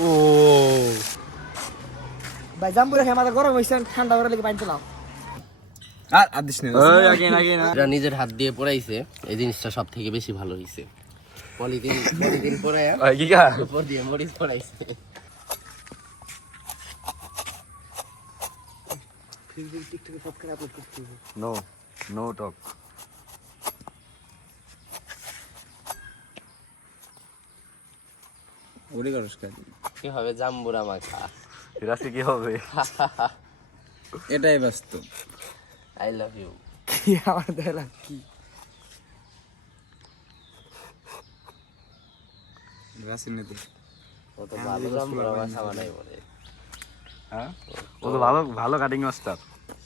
ও ভাই জাম্বুরা খেয়ে মাথা গরম হয়েছে ঠান্ডা করে লেগে পানি পেলাম আর দিস না আগে না এটা নিজের হাত দিয়ে পড়াইছে এই জিনিসটা সব থেকে বেশি ভালো হইছে পলিথিন পরায়া কি কা উপর দিয়ে মরিচ পড়াইছে ফেসবুক টিকটকে সব করে আপলোড করতে হবে নো টক ওরে করস কেন কি হবে জাম্বুরা মাখা ফিরাসি কি হবে এটাই বাস্তব আই লাভ ইউ কি আমার দেলা কি রাসিন নে ও তো ভালো জাম্বুরা মাখা বানাই বলে হ্যাঁ ও তো ভালো ভালো কাটিং মাস্টার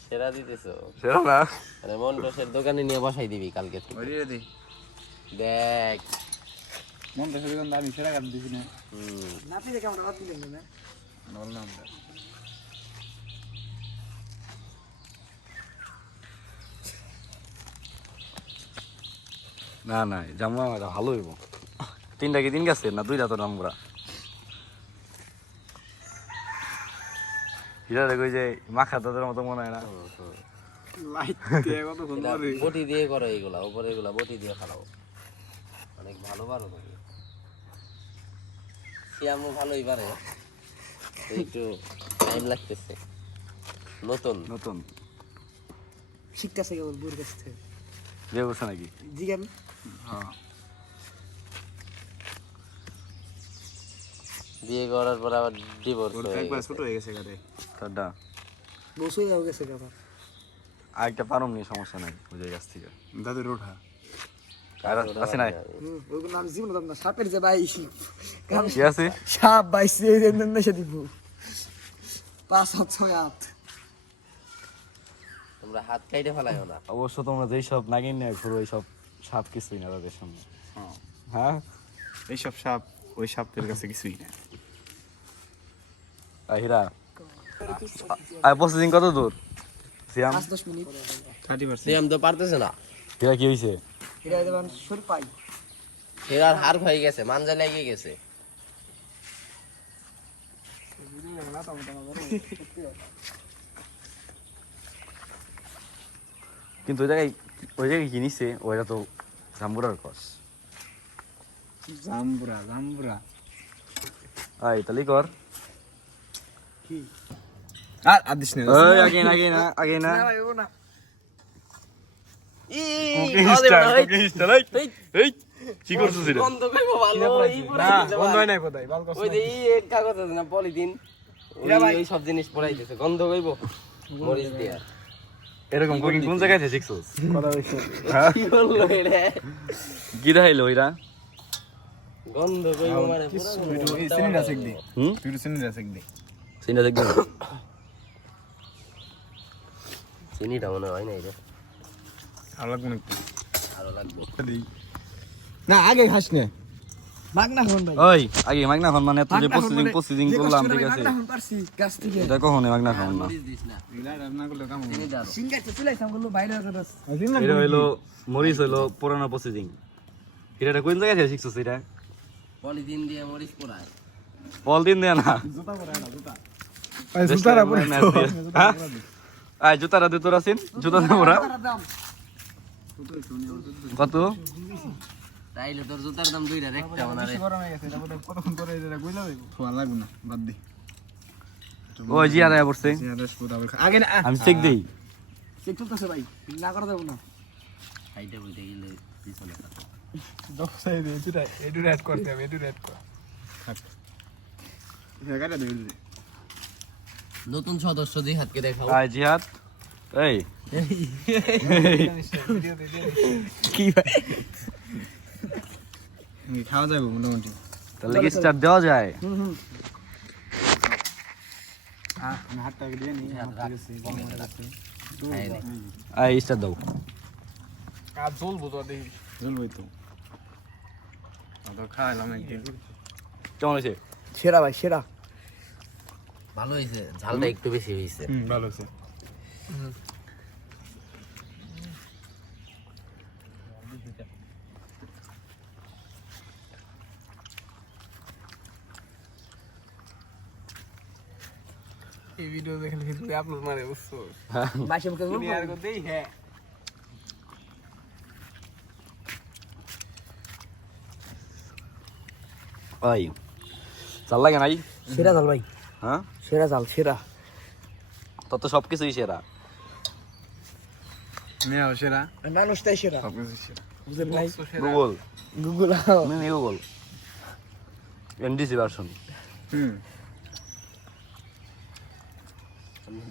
সেরা দিতেছো সেরা না আরে মন্টসের দোকানে নিয়ে বসাই দিবি কালকে থেকে ওরে দে দেখ মন্টসের দোকান আমি সেরা কাট দিছি না নাপি দেখে আমরা রাত দিলেন না বললাম না না জামা ভালো হইব তিনটা কি তিন গাছের না দুইটা তো নামগুলা হিরা দেখো যে মাখা তোদের মতো মনে হয় না বটি দিয়ে করো এইগুলা উপরে এগুলা বটি দিয়ে খালাও অনেক ভালো পারো তুমি সিয়ামও ভালোই পারে একটু টাইম লাগতেছে নতুন শিখতেছে কেবল বুড় কাছ থেকে বিয়ে করছে নাকি জিগান হ্যাঁ বিয়ে করার পর আবার ডিভোর্স একবার ছোট হয়ে গেছে গাড়ি তারটা বসে যাও গেছে কেবল আরেকটা পারম নি সমস্যা নাই ওই গাছ থেকে দাদুর ওঠা আর আছে নাই ওগুলো নাম জীবন দাম না সাপের যে ভাই কি আছে সাপ বাইছে এই যে নেশে দিব 5-6 তোমরা হাত কাইটে ফেলাইও না অবশ্য তোমরা যেই সব নাগিন নিয়ে ঘুরো ওই সব সাপ কিছুই না তাদের সামনে হ্যাঁ এইসব সাপ ওই সাপদের কাছে কিছুই না হিরা আর প্রসেসিং কত দূর সিয়াম 5-10 মিনিট 30% সিয়াম তো পারতেছে না হিরা কি হইছে এটা দেবান সর পাই হেরার হার হয়ে গেছে মানজা লেগে গেছে কিন্তু ওই জায়গায় কি নিছে ওইটা তো জাম্বুরার কস জাম্বুরা আই তালি কর কি আর দিস না ওই আগে না ভাই ও না এই কি করছিস রে বন্ধ কইবো ভালো এই পরে বন্ধ হয় নাই কোথায় বাল কস ওই যে এই এক কাগজ আছে না পলিথিন ওই সব জিনিস পড়াইতেছে গন্ধ কইবো মরিচ দিয়া এরকম কুকিং কোন জায়গায় থেকে শিখছস কথা হইছে কি বললো এটা কি দেখাইলো ওইরা গন্ধ কইবো মানে সিনেমা শিখ দি তুই সিনেমা শিখ দে সিনেমা দেখ চিনিটা মনে হয় না এটা ভালো লাগবে না আরো লাগবে না আগে খাস না মাগনা হন ভাই ওই আগে মাগনা খান মানে তুই প্রসেসিং করলাম ঠিক আছে মাগনা হন পারছি গাছ থেকে এটা কখনো মাগনা খান না মরিচ দিস না চিনি দাও সিঙ্গার তো চলাইছাম গুলো বাইরে করস এটা হইলো মরিচ হইলো পুরানো প্রসেসিং এটা কোন জায়গায় থেকে শিখছস এটা পলিথিন দিয়ে মরিচ পোড়ায় বল দিন দে না জুতারা পরে আই জুতারা দে তোরা সিন জুতা দে মোরা কত তাইলে তোর জুতার দাম 2 টাকা একটা বানারে গরম হয়ে গেছে এটা বলে কতক্ষণ করে এটা কইলা হইব খোয়া লাগবে না বাদ দি ও জি আদায় পড়ছে আগে না আমি চেক দেই চেক চলতেছে ভাই না করা যাবে না হাইটে বইতে গেলে পিছনে কাটো দশাই দে এটু রেড করতে হবে এটু রেড কর জায়গাটা দে নতুন সদস্য জিহাদকে দেখাও আই জিহাদ এই কি ভাই খাওয়া যাবে মোটামুটি তাহলে কি স্টার্ট দেওয়া যায় আমি হাতটা দিয়ে নি আই স্টার্ট দাও আর জ্বলবো তো দেখি জ্বলবই তো খাইলাম একদিন কেমন হয়েছে সেরা ভাই সেরা ভালো হইছে ঝালটা একটু বেশি হইছে ভালো হয়েছে এই ভিডিও দেখলে ফেসবুকে আপলোড মারে বুঝছো বাইশে মুখে তুমি আর কো দেই হ্যাঁ ভাই চাল লাগে নাই সেরা জাল ভাই, হ্যাঁ সেরা জাল, সেরা। তোর তো সব কিছুই সেরা মেয়াও সেরা মানুষটাই সেরা, সবকিছু সেরা বুঝলেন ভাই? Google Google mini Google NDC version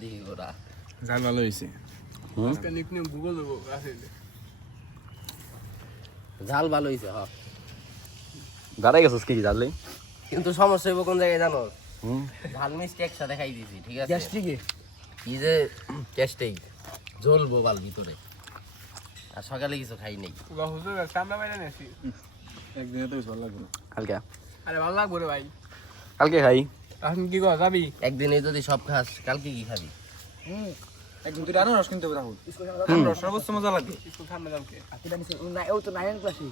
দেখি ওরা জাল ভালো হয়েছে একটা নিকনেম গুগল দেবো আছে ঝাল ভালো হয়েছে হ্যাঁ, দাঁড়াই গেছিস কি জানলে কিন্তু সমস্যা হইব কোন জায়গায় জানো? হুম ঝাল মিষ্টি একসাথে খাই দিছি, ঠিক আছে? গ্যাস্ট্রিকে কি যে ক্যাস্টেই জ্বলবো বাল ভিতরে, আর সকালে কিছু খাই নাই। পুরা হুজুর সামনে বাইরে নেছি একদিনে তো বেশ ভালো লাগবে না কালকে আরে ভালো লাগবে রে ভাই কালকে খাই এখন কি কর যাবি একদিনে যদি সব খাস, কালকে কি খাবি? একদিন তুই আনারস কিনতে হবে রাহুল আনারস সর্বোচ্চ মজা লাগবে স্কুল সামনে যাবকে ও তো 9 ক্লাসে।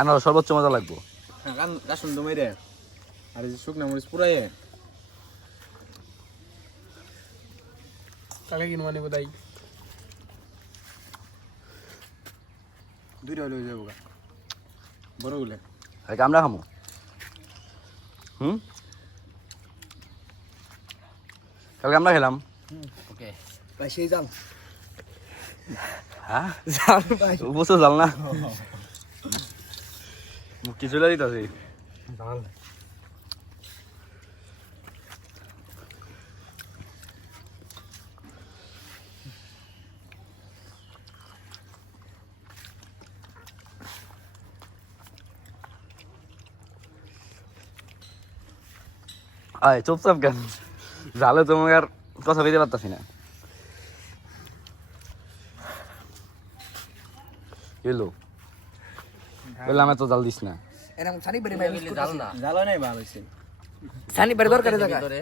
আনার সর্বোচ্চ মজা লাগবো হ্যাঁ রাসুন তো মেরে আর এই যে শুকনা মরিচ পুরাই কাকে কিনবা নেবো তাই দুইটা হলে হয়ে যাবো বড়গুলো কালকে আমরা খামো হুম কালকে আমরা খেলাম ওকে, ভাই সেই জাল, হ্যাঁ জাল ভাই। বুঝতে জাল না মুক্তি চলে দিতেছি আয় চুপচাপ কেন জালে তোমাকে আর কথা বলতে পারতাছি না এলো বললাম এত জাল দিস না এরকম সানি বেরে ভাই এগুলি ঝাল না জাল নাই ভালো হয়েছে সানি বেরে দরকার জায়গা ভিতরে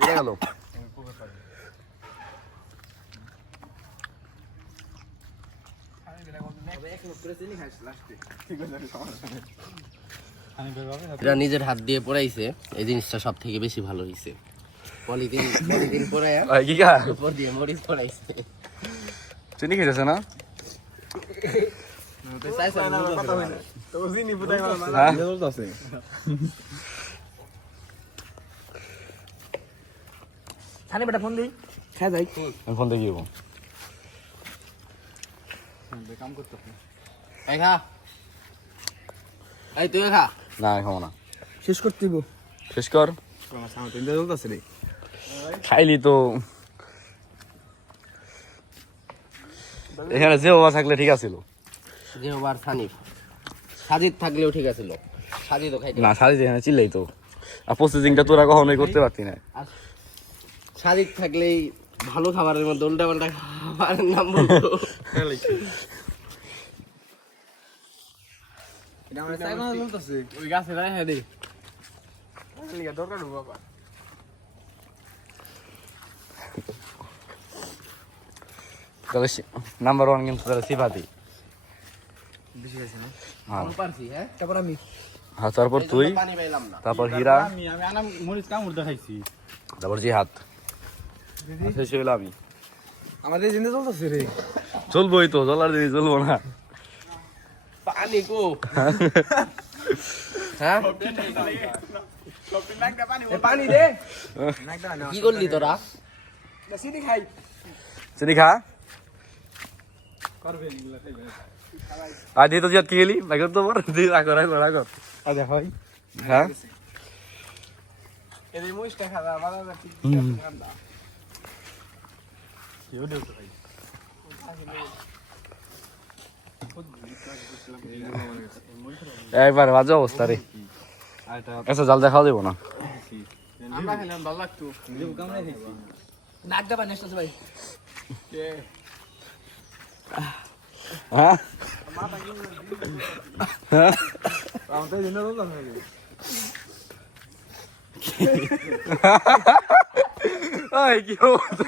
পুড়ে গেল এরা নিজের হাত দিয়ে পড়াইছে, এই জিনিসটা সব থেকে বেশি ভালো হয়েছে। পলিথিন পড়াইয়া আয় কি খা উপর দিয়ে মরিচ পড়াইছে। চিনি খেয়েছে না তো জিনি বুঝাই ভালো না হ্যাঁ আছে সানি বেটা ফোন দিই খাই যাই। আমি ফোন দেখি এই খা, এই তুই খা। না খাবো না শেষ করতে দিব। শেষ কর তিনটা চলতেছে রে খাইলি তো এখানে যে বাবা থাকলে ঠিক আছিল যে ওবার সানিফ সাজিদ থাকলেও ঠিক আছিল, সাজিদও খাইতে না সারি এখানে চিল্লাই তো আর প্রসেসিংটা তোরা কখনোই করতে পারতি না আর সাজিদ থাকলেই ভালো খাবারের মধ্যে উল্টা পাল্টা খাবারের নাম বলতো। এটা আমার সাইকেল চলতেছে ওই গাছে যাই হ্যাঁ দে লিগা দরকার হবো বাবা তাহলে নাম্বার 1 কিন্তু তাহলে সিফাতি বেশি গেছে না হ্যাঁ আমি পারছি, হ্যাঁ তারপর আমি হ্যাঁ তারপর তুই এই জন্য পানি পাইলাম না। তারপর হীরা আমি আনাম মরিচ কামড় দেখাইছি তারপর জিহাদ শেষ হইলো আমি আমাদের জিন্দে চলতেছে রে চলবোই তো চলার দিনই চলবো না পানি কো হ্যাঁ পানি দে। কি করলি তোরা? চিনি খাই। চিনি খা আর দিয়ে তো জিহাদ কি গেলি লাগর তো বর দিয়ে রাখো আচ্ছা হয় হ্যাঁ এই মুইস্টা খাওয়া ভালো না ঠিক ঠান্ডা একবার বাজে অবস্থা রে আচ্ছা জাল দেখাও দেবো না আমরা খেলাম ভালো লাগতো নাক দাবা নেক্সট আছে ভাই। হ্যাঁ আমাদের জিন্দে চলতেছে রে কি অবস্থা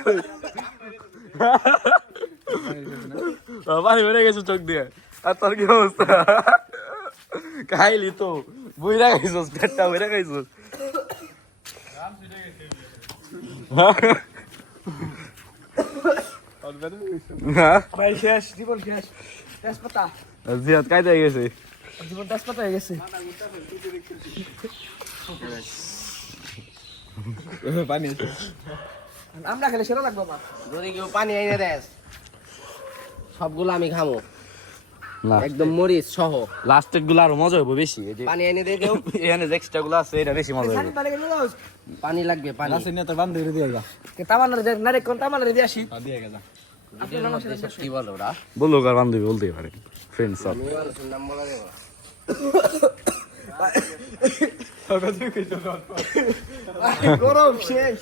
পানি বেড়ে গেছে চোখ দিয়ে আর তোর কি অবস্থা খাইলি তো বুইরা খাইছস পেটটা বুইরা খাইছস ভাই শেষ জীবন শেষ তেজপাতা জিয়াদ কাইতে গেছে জীবন তেজপাতা হয়ে গেছে পানি আমরা খেলে সেরা লাগবো মা যদি কেউ পানি এনে দেস সবগুলো আমি খামো না একদম মরিচ সহ লাস্টের গুলো আরো মজা হবে বেশি এই যে পানি এনে দিয়ে দেও এখানে যে এক্সট্রা গুলো আছে এটা বেশি মজা সানি হবে পারে গেল লস পানি লাগবে পানি রাসিন তোর বান্ধবী দিয়ে যা কে তামান্নার যে নারে কোন তামান্নার দিয়ে আসি দিয়ে গেছা ভিডিওর মধ্যে সব কি বলো ওরা বললো কার বান্ধবী বলতেই পারে ফ্রেন্ড সব আমি মানুষের নাম বলা দেবো গরম শেষ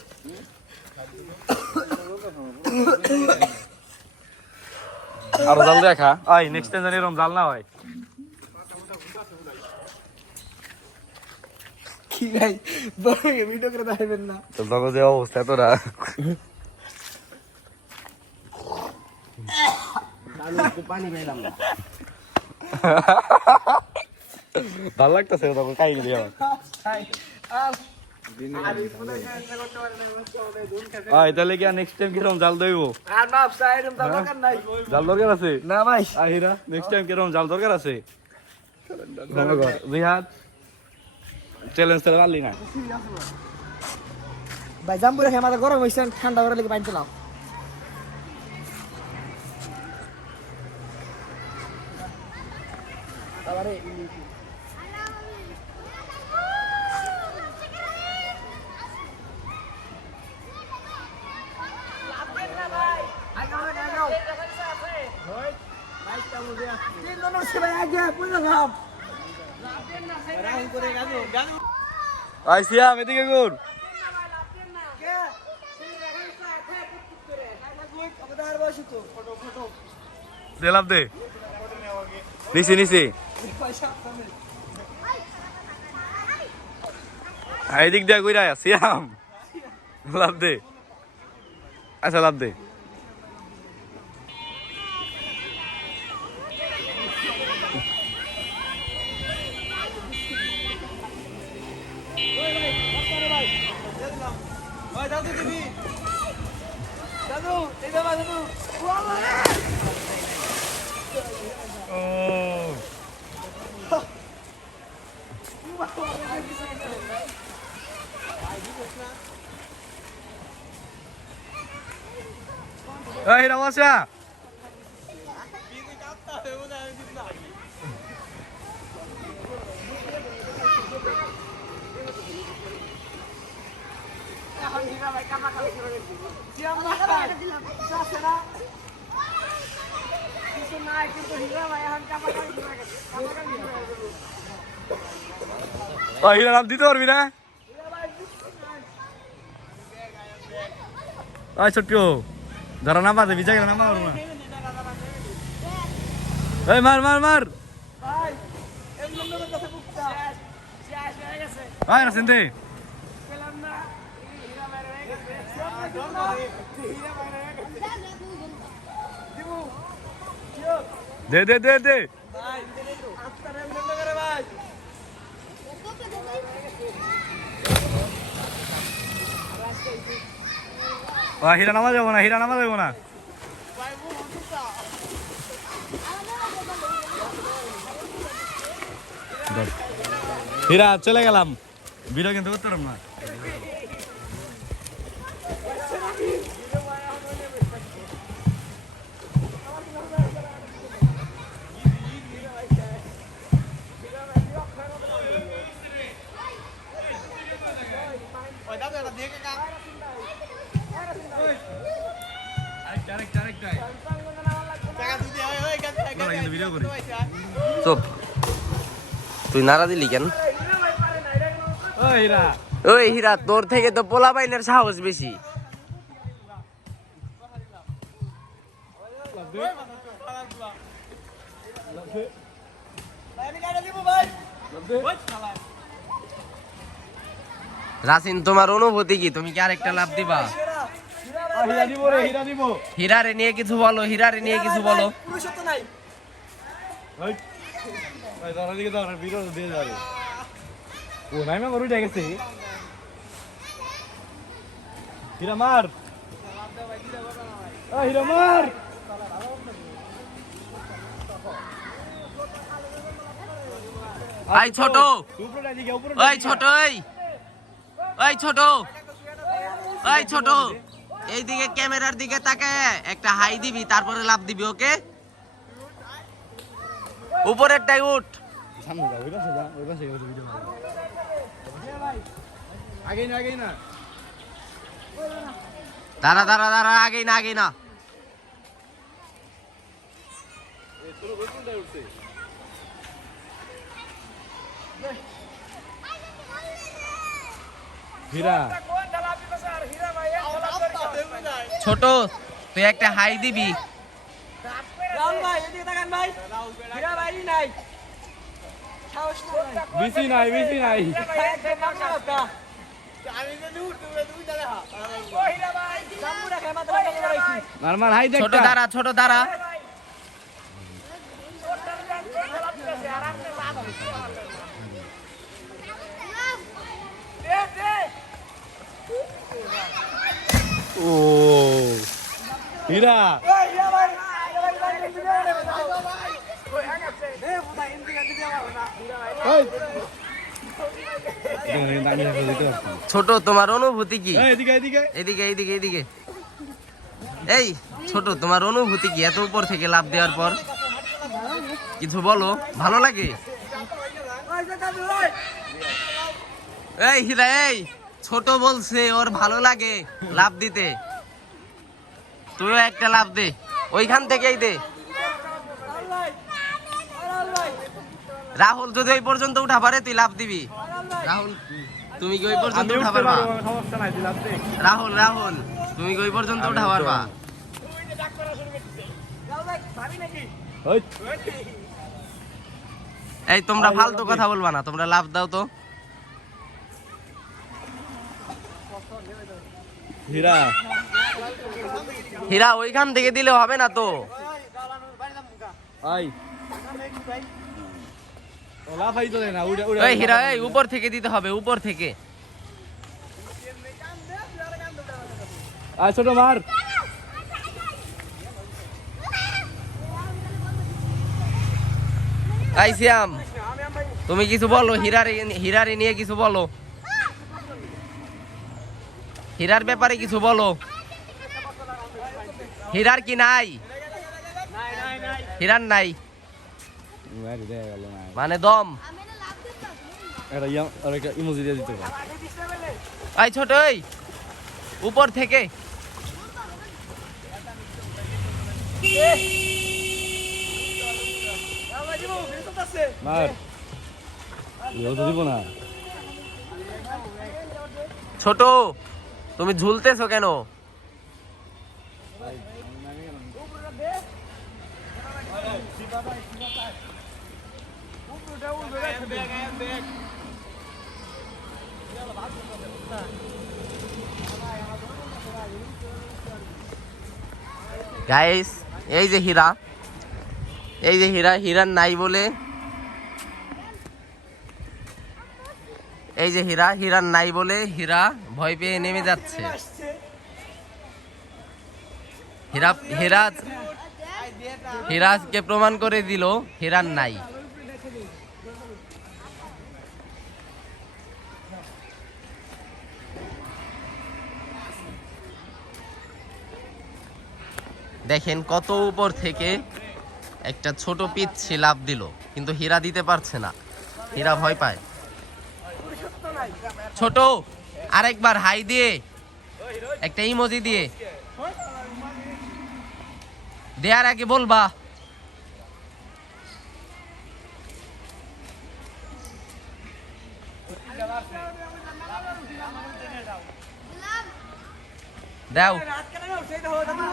আরো জাল দেখা আই নেক্সট টাইম জানি এরকম জাল না হয় কি ভাই বড় ভিডিও করে দেখাবেন না তো তখন যে অবস্থা তোরা আমি একটু পানি পেলাম না ভালো লাগতেছে তখন খাই গেলি আমার হাই আম আই তাহলে কি নেক্সট টাইম কিরকম জাল দেবো আর বাপ সাইডম দরকার নাই জাল দরকার আছে না ভাই আহিরা নেক্সট টাইম কিরকম জাল দরকার আছে জিহাদ চ্যালেঞ্জ করে পারলি না ভাই জাম্বু রেখে আমাদের গরম হইছে ঠান্ডা করে লাগি পানি দিলাম আরে আই সিয়াম এদিকে গুণ দে লাভ দে নিছি নিছি এদিক দিয়ে কইরা সিয়াম লাভ দে আচ্ছা লাভ দে এই রামাশা হিরা নাম দিতে পারবি না ছোট্ট যারা নাম আছে বিজয় নাম পারবো না এই মার মার মার ভাই না সিন্ধে দে দে দে দে হিরা নামা যাবো না হিরা নামা যাবো না হিরা চলে গেলাম ভিডিও কিন্তু করতে পারলাম না চুপ তুই নাড়া দিলি কেন ওই হীরা তোর থেকে তো পোলা বাইনের সাহস বেশি রাসিন তোমার অনুভূতি কি তুমি কি আরেকটা লাভ দিবা হীরা দিব রে, হীরা দিব। হীরারে নিয়ে কিছু বলো, হীরারে নিয়ে কিছু বলো। পুরুষত্ব নাই ওই ওই দাঁড়া দিকে দাঁড়া, ভিডিও দিয়ে দাঁড়া। ও নাই মা গরু উঠে গেছে। হীরা মার। হীরা মার। এই ছোট, উপরে দিকে, উপরে এই ছোট, এই ছোট, এই ছোট, এইদিকে ক্যামেরার দিকে তাকায় একটা হাই দিবি, তারপরে লাফ দিবি, ওকে? উপরেরটাই উঠ। সামনে যা, ওই পাশে যা, ওই পাশে গেলে ভিডিও ভালো। আগে না, আগে না। দাঁড়া দাঁড়া দাঁড়া, আগেই না, আগেই না। হীরা ছোট, তুই একটা হাই দিবি। রাহুল ভাই এদিকে তাকান ভাই হীরা ভাই নাই সাহস নাই বিসি নাই, বিসি নাই। একদম নাম না আমি তো দূর দুইটা দেখা ও হীরা ভাই জাম্বুরা খায় মাত্র টাকা করাইছি মার মার হাই দেখ। ছোট দাঁড়া, ছোট দাঁড়া। ও হীরা ওই হীরা ভাই ওই আগাছে এ বুদা ইন্দিরা দিতে পারো না হীরা ভাই ছোট, তোমার অনুভূতি কি? এদিকে, এদিকে। এদিকে এদিকে এদিকে। এই ছোট, তোমার অনুভূতি কি এত উপর থেকে লাফ দেওয়ার পর? কিছু বলো, ভালো লাগে? ওই যে দাদু ভাই এই হীরা, এই ছোট বলছে ওর ভালো লাগে লাফ দিতে, তুইও একটা লাফ দে, ওইখান থেকেই দে। রাহুল ভাই রাহুল ভাই রাহুল যদি ওই পর্যন্ত উঠা পারে তুই লাফ দিবি। রাহুল, তুমি কি ওই পর্যন্ত আমি উঠা উঠতে পারবা? পারবো, সমস্যা নাই, তুই লাফ দে। রাহুল, রাহুল, তুমি কি ওই পর্যন্ত উঠা পারবা? রাহুল ভাই ভাবি নাকি ওই এই তোমরা ফালতু কথা বলবা না, তোমরা লাফ দাও তো। হীরা হীরা ওইখান থেকে দিলে হবে না তো। আই ও লাফাই তো দেয় না, উড়ে উড়ে। এই হীরা, এই উপর থেকে দিতে হবে, উপর থেকে। আয় ছোট মার। এই শ্যাম, তুমি কিছু বলো, হীরারে নিয়ে কিছু বলো, হীরার ব্যাপারে কিছু বলো। হীরার কি নাই? হীরার নাই মার দে গেল না। মানে দম। একটা ইমোজি দিয়ে দিতে পার। এই ছোট, এই উপর থেকে। রাহুল ভাই দিব বিরত আছে মার ইও তো দিব না। ছোট, তুমি ঝুলতেছো কেন? গাইস, এই যে হীরা, এই যে হীরা, হীরার নাই বলে, এই যে হীরা, হীরার নাই বলে হীরা ভয় পেয়ে নেমে যাচ্ছে। হীরা হীরা হীরাজকে প্রমাণ করে দিল হীরার নাই। দেখেন কত উপর থেকে একটা ছোট পিচ্ছি লাফ দিল, কিন্তু হীরা দিতে পারছে না, হীরা ভয় পায়। ছোট, আরেকবার হাই দিয়ে একটা ইমোজি দিয়ে দেয়ার আগে বলবা। দাও। রাত কেন সেই তো দাদু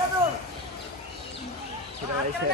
দাদু দাদু